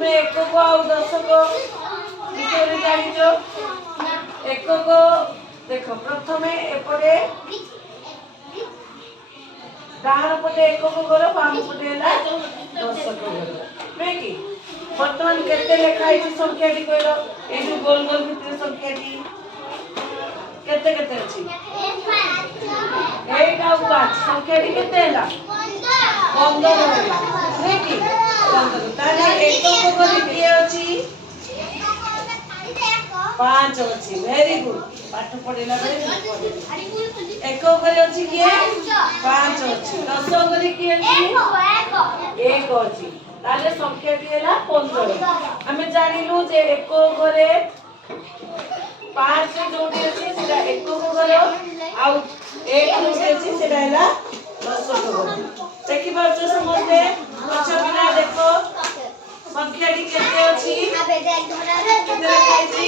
तुमे एकक आउ दशक विषय जानिचो एकक देखो प्रथमे एपटे डाहाण पटे एकक घर बाम पटे है दशक घर नहीं कि वर्तमान केते लिखाई संख्या टी कहलो ए जो गोल गोल भितर संख्या टी केते केते अछि 8 और 5 संख्या टी केते हैला 15 हैला नहीं कि 15 ताने एकक घर किए अछि 5 अछि वेरी गुड पाठ पढिला बेले एकक घर अछि किए 5 अछि दशक घर किए अछि 1 अछि ताले संख्या टी हैला 15 हमें जानिलु जे एकक घरे 5 जोडी अछि सेटा एकक घर आउ 1 जोडी अछि सेटा हैला दशक घर देखि पाछो समझते अच्छा बिना देखो संख्या टी केते अछि केते लिखाइछि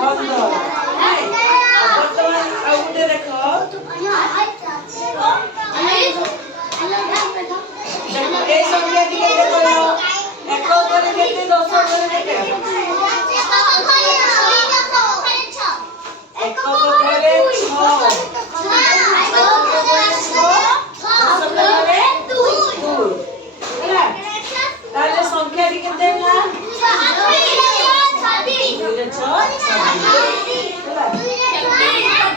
15 वर्तमान आउ गुटे देखो देखो ए संख्या टी केते कहलो एकक घरे केते दशक घरे केते एकक घरे 6 ताले संख्या टी केते हैला 6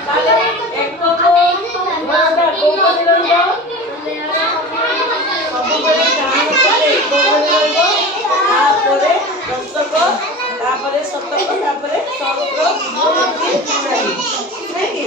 ताले एकक घरटा कोपरि रहबो सबुबले डाहाण पटे एकक घरे रहबो तापरे दशक तापरे शतक तापरे सहस्र नहीं कि